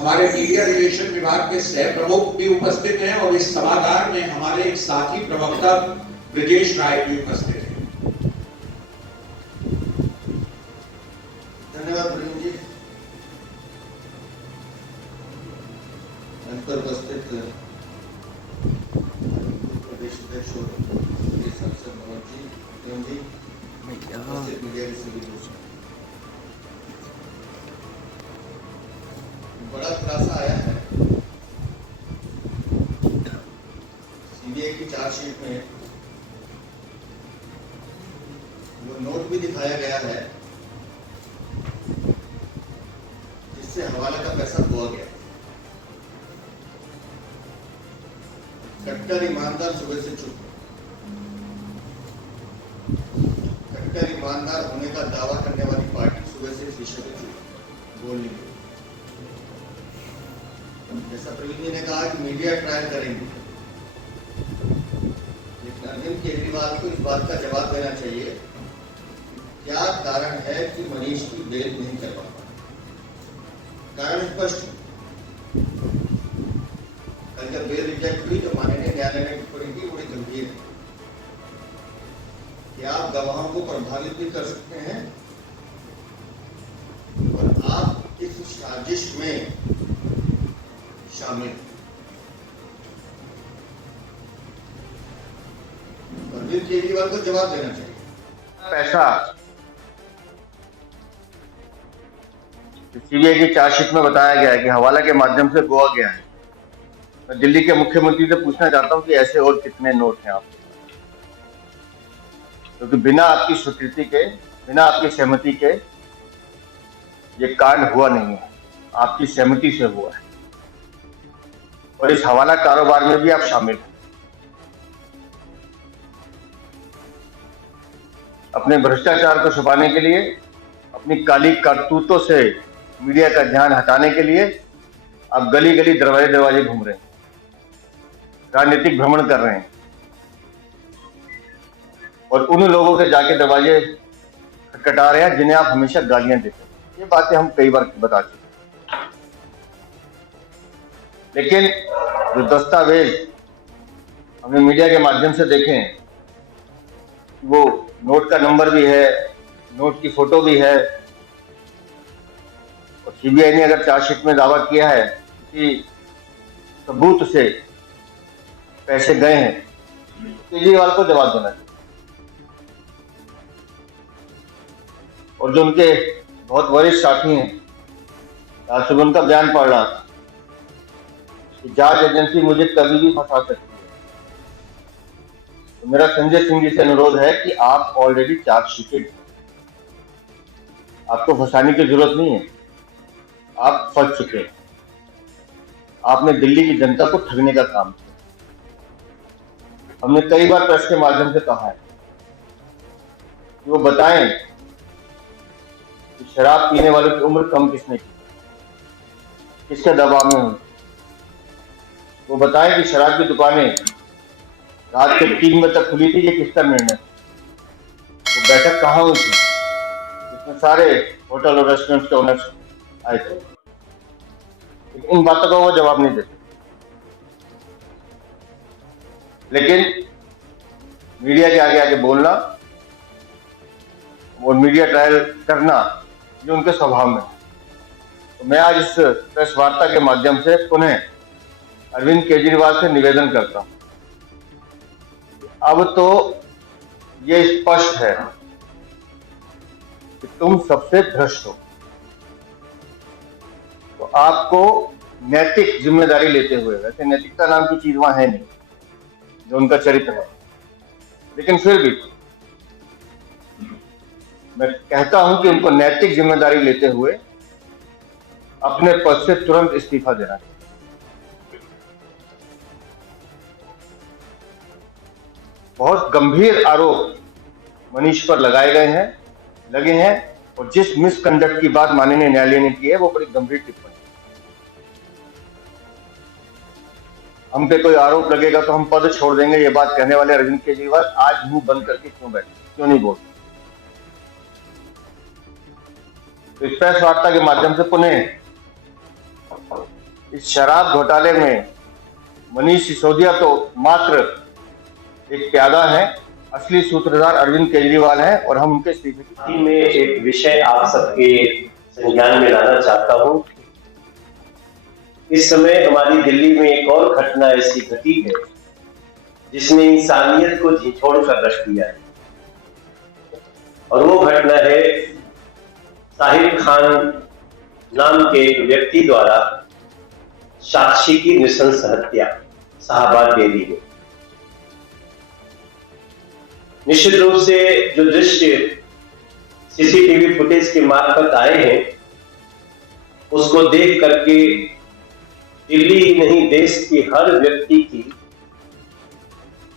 हमारे media relation विभाग के सह प्रमुख भी उपस्थित हैं और इस सभागार में हमारे एक साथी प्रवक्ता ब्रजेश राय भी उपस्थित हैं। धन्यवाद प्रवीण जी। पर उपस्थित प्रदेश अध्यक्ष और सांसद मनोज जी, प्रेम जी, उपस्थित मीडिया के सभी दोस्तों, बड़ा खुलासा आया है सीबीआई की चार्जशीट में। वो नोट भी दिखाया गया है जिससे हवाला का पैसा गोवा गया। कट्टर ईमानदार सुबह से चुप। कट्टर ईमानदार होने का दावा करने वाली पार्टी सुबह से शीशे पे चुप, बोल नहीं। जैसा प्रवीण जी ने कहा कि मीडिया ट्रायल करेंगे, लेकिन अरविंद केजरीवाल को इस बात का जवाब देना चाहिए क्या कारण है कि मनीष की बेल नहीं कर पा रहा। कारण स्पष्ट है। कल जब बेल रिजेक्ट हुई तो माननीय न्यायालय ने टिप्पणी की बड़ी गंभीर है कि आप गवाहों को प्रभावित भी कर सकते हैं और आप इस साजिश में शामिल। अरविंद केजरीवाल को जवाब देना चाहिए। पैसा सीबीआई की चार्जशीट में बताया गया है कि हवाला के माध्यम से गोवा गया है। मैं दिल्ली के मुख्यमंत्री से पूछना चाहता हूं कि ऐसे और कितने नोट हैं आपके पास, क्योंकि बिना आपकी स्वीकृति के, बिना आपकी सहमति के ये कांड हुआ नहीं है, आपकी सहमति से हुआ है। और इस हवाला कारोबार में भी आप शामिल हैं। अपने भ्रष्टाचार को छुपाने के लिए, अपनी काली करतूतों से मीडिया का ध्यान हटाने के लिए आप गली गली दरवाजे दरवाजे घूम रहे हैं, राजनीतिक भ्रमण कर रहे हैं और उन लोगों के जाके दरवाजे खटखटा रहे हैं जिन्हें आप हमेशा गालियां देते हैं। ये बातें हम कई बार बता चुके हैं, लेकिन जो दस्तावेज हमने मीडिया के माध्यम से देखे हैं, वो नोट का नंबर भी है, नोट की फोटो भी है। और सीबीआई ने अगर चार्जशीट में दावा किया है कि सबूत से पैसे गए हैं, केजरीवाल को जवाब देना चाहिए। और जो उनके बहुत वरिष्ठ साथी हैं, आज सुबह उनका बयान पढ़ रहा था कि जांच एजेंसी मुझे कभी भी फंसा सकती है। तो मेरा संजय सिंह जी से अनुरोध है कि आप ऑलरेडी चार्जशीटेड, आपको फंसाने की जरूरत नहीं है, आप फंस चुके हैं। आपने दिल्ली की जनता को ठगने का काम किया। हमने कई बार प्रेस के माध्यम से कहा है कि वो बताएं कि शराब पीने वालों की उम्र कम किसने की, किसके दबाव में हुई। वो बताएं कि शराब की दुकानें रात के 3 बजे तक खुली थी, ये किसका निर्णय। वो बैठक कहाँ हुई थी जिसमें सारे होटल और रेस्टोरेंट के ओनर्स आए थे। लेकिन इन बातों का वो जवाब नहीं देते। लेकिन मीडिया के आगे आगे बोलना और मीडिया ट्रायल करना, ये उनके स्वभाव में है। तो मैं आज इस प्रेस वार्ता के माध्यम से पुनः अरविंद केजरीवाल से निवेदन करता हूं, अब तो ये स्पष्ट है कि तुम सबसे भ्रष्ट हो। तो आपको नैतिक जिम्मेदारी लेते हुए, वैसे नैतिकता नाम की चीज वहां है नहीं, जो उनका चरित्र है, लेकिन फिर भी मैं कहता हूं कि उनको नैतिक जिम्मेदारी लेते हुए अपने पद से तुरंत इस्तीफा देना चाहिए। बहुत गंभीर आरोप मनीष पर लगाए गए हैं, लगे हैं, और जिस मिसकंडक्ट की बात माननीय न्यायालय ने की है वो बड़ी गंभीर टिप्पणी। हम पे कोई आरोप लगेगा तो हम पद छोड़ देंगे, ये बात कहने वाले अरविंद केजरीवाल आज मुंह बंद करके क्यों बैठे, क्यों नहीं बोलते। तो इस प्रेस वार्ता के माध्यम से पुनः इस शराब घोटाले में मनीष सिसोदिया तो मात्र एक प्यादा है, असली सूत्रधार अरविंद केजरीवाल हैं और हम उनके इस्तीफे में एक विषय आप सबके संज्ञान में लाना चाहता हूं। इस समय हमारी दिल्ली में एक और घटना ऐसी घटी है जिसने इंसानियत को झिझोड़ कर रख दिया है, और वो घटना है साहिर खान नाम के एक व्यक्ति द्वारा साक्षी की नृशंस हत्या शाहबाद डेयरी में। निश्चित रूप से जो दृश्य सीसीटीवी फुटेज के मार्फत आए हैं उसको देख करके दिल्ली ही नहीं देश की हर व्यक्ति की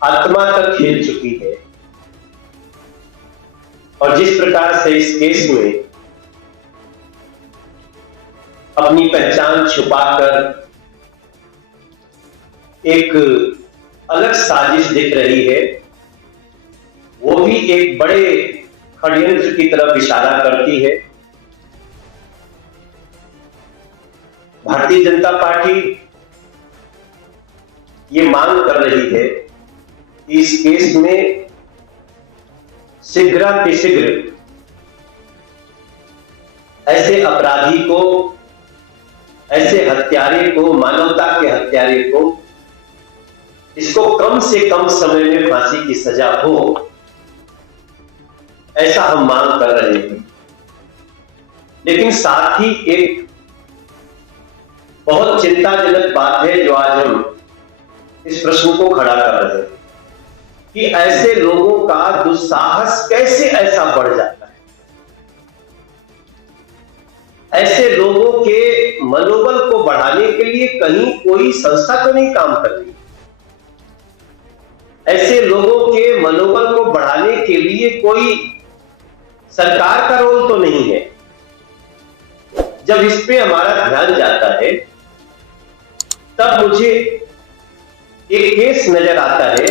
आत्मा तक हिल चुकी है। और जिस प्रकार से इस केस में अपनी पहचान छुपाकर एक अलग साजिश दिख रही है, वो भी एक बड़े षड्यंत्र की तरफ इशारा करती है। भारतीय जनता पार्टी ये मांग कर रही है कि इस केस में शीघ्रातिशीघ्र ऐसे अपराधी को, ऐसे हत्यारे को, मानवता के हत्यारे को, इसको कम से कम समय में फांसी की सजा हो, ऐसा हम मांग कर रहे हैं। लेकिन साथ ही एक बहुत चिंताजनक बात है जो आज हम इस प्रश्न को खड़ा कर रहे हैं कि ऐसे लोगों का दुस्साहस कैसे ऐसा बढ़ जाता है। ऐसे लोगों के मनोबल को बढ़ाने के लिए कहीं कोई संस्था तो नहीं काम कर रही, ऐसे लोगों के मनोबल को बढ़ाने के लिए कोई सरकार का रोल तो नहीं है। जब इस पे हमारा ध्यान जाता है तब मुझे एक केस नजर आता है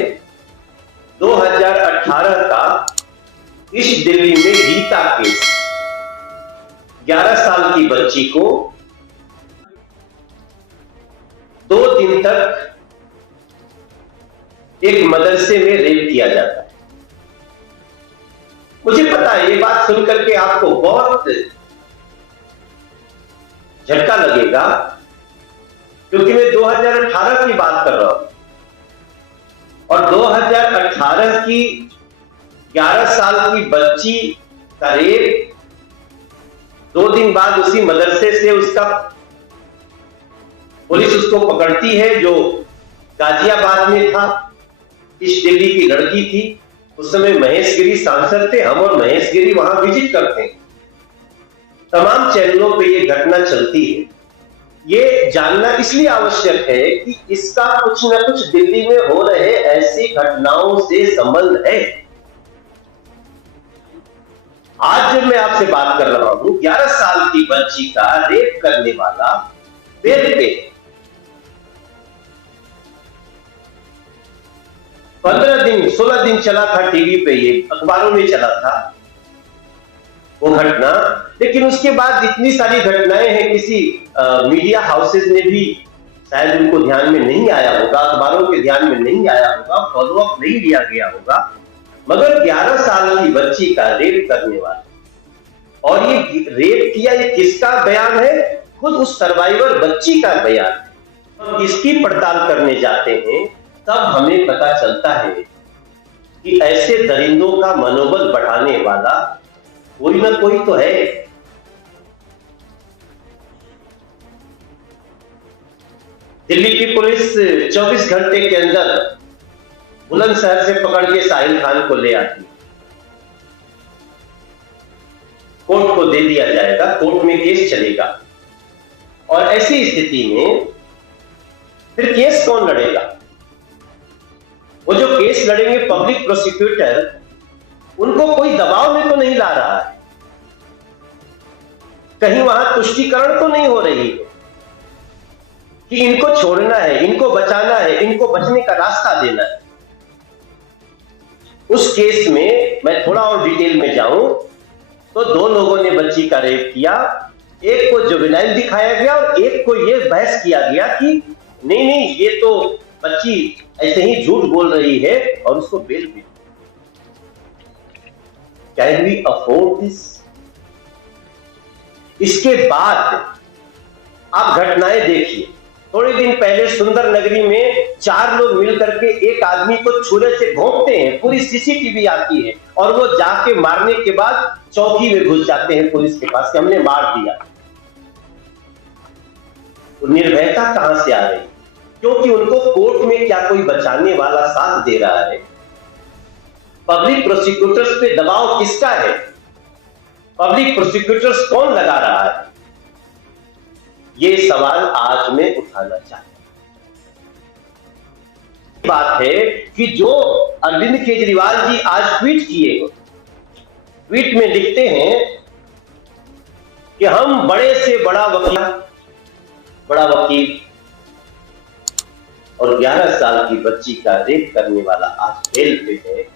2018 का ईस्ट दिल्ली में गीता केस। 11 साल की बच्ची को 2 दिन तक एक मदरसे में रेप किया जाता है। मुझे पता है ये बात सुनकर के आपको बहुत झटका लगेगा, क्योंकि मैं 2018 की बात कर रहा हूं और 2018 की 11 साल की बच्ची का रेप 2 दिन बाद उसी मदरसे से उसका पुलिस उसको पकड़ती है, जो गाजियाबाद में था, इस दिल्ली की लड़की थी। उस समय महेश गिरी सांसद थे, हम और महेश गिरी वहां विजिट करते हैं। तमाम चैनलों पे ये घटना चलती है। ये जानना इसलिए आवश्यक है कि इसका कुछ न कुछ दिल्ली में हो रहे ऐसी घटनाओं से संबंध है। आज जब मैं आपसे बात कर रहा हूं, 11 साल की बच्ची का रेप करने वाला बेल पे 15 दिन 16 दिन चला था टीवी पे, ये अखबारों में चला था वो घटना। लेकिन उसके बाद इतनी सारी घटनाएं हैं, किसी मीडिया हाउसेज ने भी शायद उनको ध्यान में नहीं आया होगा, अखबारों के ध्यान में नहीं आया होगा, फॉलोअप नहीं लिया गया होगा। मगर 11 साल की बच्ची का रेप करने वाला, और ये रेप किया, ये किसका बयान है? खुद उस सर्वाइवर बच्ची का बयान है। हम इसकी पड़ताल करने जाते हैं तब हमें पता चलता है कि ऐसे दरिंदों का मनोबल बढ़ाने वाला कोई ना कोई तो है। दिल्ली की पुलिस 24 घंटे के अंदर बुलंदशहर से पकड़ के साहिल खान को ले आती, कोर्ट को दे दिया जाएगा, कोर्ट में केस चलेगा। और ऐसी स्थिति में फिर केस कौन लड़ेगा? वो जो केस लड़ेंगे पब्लिक प्रोसिक्यूटर, उनको कोई दबाव में तो नहीं ला रहा है, कहीं वहां तुष्टीकरण तो नहीं हो रही है कि इनको छोड़ना है, इनको बचाना है, इनको बचने का रास्ता देना है। उस केस में मैं थोड़ा और डिटेल में जाऊं तो 2 लोगों ने बच्ची का रेप किया, एक को जुवेनाइल दिखाया गया और एक को ये बहस किया गया कि नहीं नहीं ये तो बच्ची ऐसे ही झूठ बोल रही है और उसको बेल भी। Can we afford this? इसके बाद आप घटनाएं देखिए। थोड़े दिन पहले सुंदर नगरी में 4 लोग मिलकर के एक आदमी को छुरे से घोंपते हैं, पूरी सीसीटीवी आती है और वो जाके मारने के बाद चौकी में घुस जाते हैं पुलिस के पास कि हमने मार दिया। तो निर्भयता कहां से आ रही? क्योंकि उनको कोर्ट में क्या कोई बचाने वाला साथ दे रहा है? पब्लिक प्रोसिक्यूटर्स पे दबाव किसका है? पब्लिक प्रोसिक्यूटर्स कौन लगा रहा है? ये सवाल आज मैं उठाना चाहता हूं। बात है कि जो अरविंद केजरीवाल जी आज ट्वीट किए, ट्वीट में लिखते हैं कि हम बड़े से बड़ा वकील और 11 साल की बच्ची का रेप करने वाला आज जेल पे है,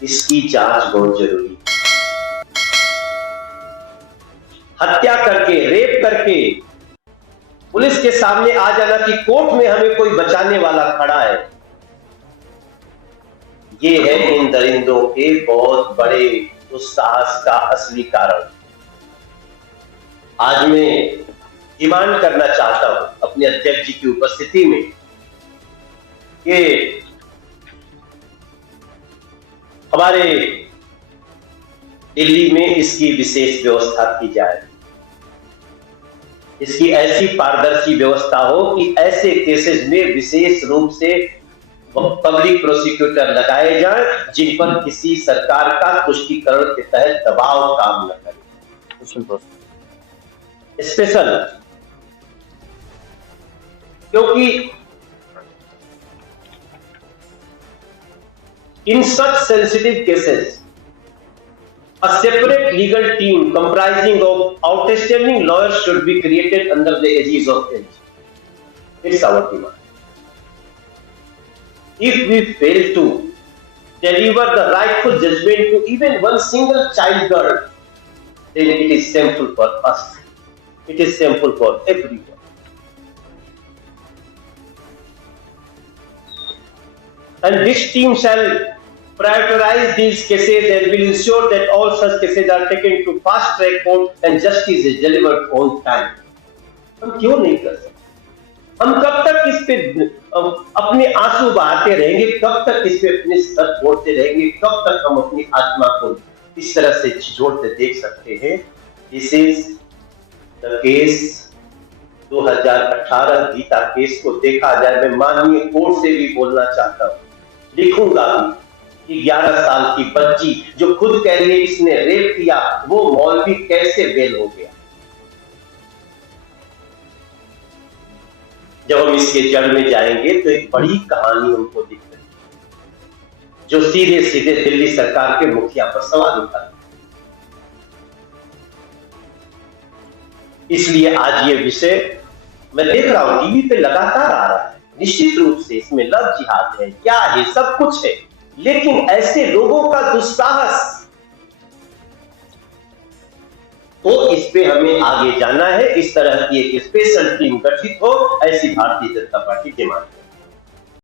इसकी जांच बहुत जरूरी है। हत्या करके, रेप करके पुलिस के सामने आ जाना कि कोर्ट में हमें कोई बचाने वाला खड़ा है, ये है इन दरिंदों के बहुत बड़े दुस्साहस का असली कारण। आज मैं डिमांड करना चाहता हूं अपने अध्यक्ष जी की उपस्थिति में कि हमारे दिल्ली में इसकी विशेष व्यवस्था की जाए, इसकी ऐसी पारदर्शी व्यवस्था हो कि ऐसे केसेस में विशेष रूप से पब्लिक प्रोसिक्यूटर लगाए जाएं जिन पर किसी सरकार का तुष्टीकरण के तहत दबाव काम न करे। स्पेशल, क्योंकि in such sensitive cases, a separate legal team comprising of outstanding lawyers should be created under the aegis of bench. It's our demand. If we fail to deliver the rightful judgment to even one single child girl, then it is shameful for us. It is shameful for everyone. And this team shall prioritize these cases and will ensure that all such cases are taken to fast track court and justice is delivered on time. हम क्यों नहीं कर सकते? हम कब तक इस पे अपने आंसू बहाते रहेंगे? कब तक इस पे अपने सर फोड़ते रहेंगे? कब तक हम अपनी आत्मा को इस तरह से झिझोड़ते देख सकते हैं? This is the case 2018 Geeta case को देखा जाए, मैं माननीय कोर्ट से भी बोलना चाहता हूं, लिखूंगा कि 11 साल की बच्ची जो खुद कह रही है इसने रेप किया, वो मौलवी कैसे बेल हो गया? जब हम इसके जड़ में जाएंगे तो एक बड़ी कहानी हमको दिख रही है जो सीधे सीधे दिल्ली सरकार के मुखिया पर सवाल उठाती है। इसलिए आज ये विषय मैं देख रहा हूं टीवी पे लगातार आ रहा है। निश्चित रूप से इसमें लव जिहाद है, क्या है, सब कुछ है, लेकिन ऐसे लोगों का दुस्साहस, तो इस पे हमें आगे जाना है। इस तरह की एक स्पेशल टीम गठित हो, ऐसी भारतीय जनता पार्टी की मांग है।